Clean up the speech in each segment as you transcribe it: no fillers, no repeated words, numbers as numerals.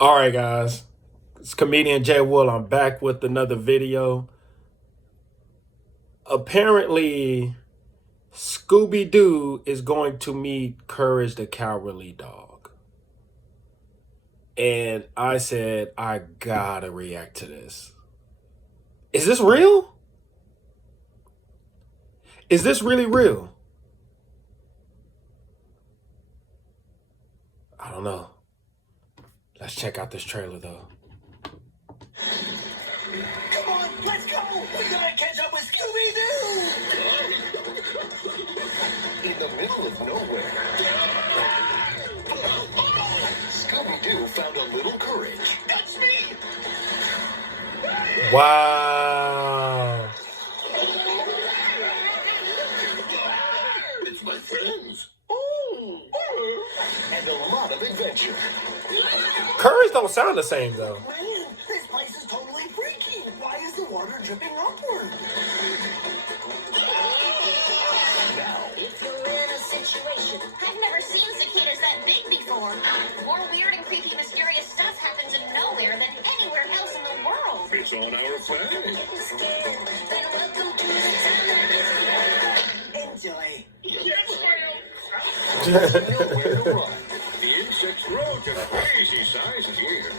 All right, guys. It's comedian Jay Wool. I'm back with another video. Apparently, Scooby Doo is going to meet Courage the Cowardly Dog. And I said, I gotta react to this. Is this real? Is this really real? I don't know. Let's check out this trailer, though. Come on, let's go! We gotta catch up with Scooby-Doo! In the middle of nowhere, Scooby-Doo found a little courage. That's me! Wow. It's my friends. Ooh. And a lot of adventure. Courage don't sound the same, though. Man, this place is totally freaky. Why is the water dripping upward? If you're in a situation, I've never seen cicadas that big before. More weird and creepy, mysterious stuff happens in nowhere than anywhere else in the world. It's on our planet. Then welcome to Enjoy. Yes, Nowhere to run. The insects grow to crazy sizes here.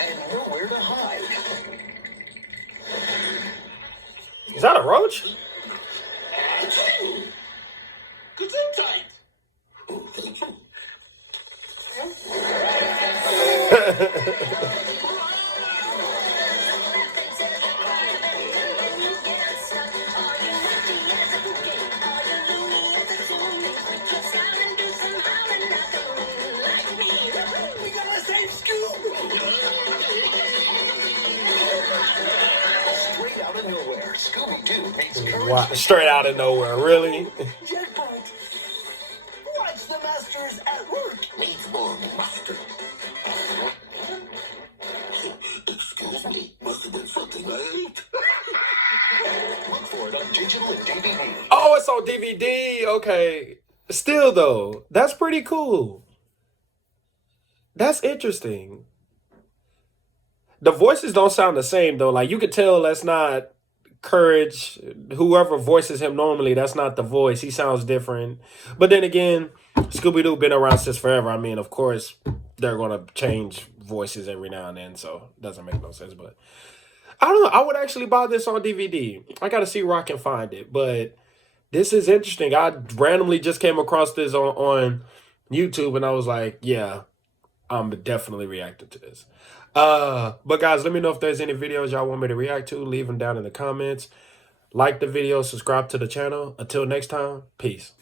And nowhere to hide. Is that a roach? Gesundheit. We gotta save Scoob! Straight out of nowhere, Scooby-Doo meets Courage. Wow. Straight out of nowhere, really? Jackpot! Watch the masters at work! Needs more mustard. Excuse me, must have been something I ate. Look for it on digital and DVD. Oh, it's on DVD. Okay. Still, though, that's pretty cool. That's interesting. The voices don't sound the same, though. Like, you could tell that's not Courage. Whoever voices him normally, that's not the voice. He sounds different. But then again, Scooby-Doo been around since forever. I mean, of course, they're going to change voices every now and then, so it doesn't make no sense. But I don't know. I would actually buy this on DVD. I got to see where I can find it. But this is interesting. I randomly just came across this on YouTube, and I was like, yeah, I'm definitely reacting to this. But guys, let me know if there's any videos y'all want me to react to. Leave them down in the comments. Like the video, subscribe to the channel. Until next time, peace.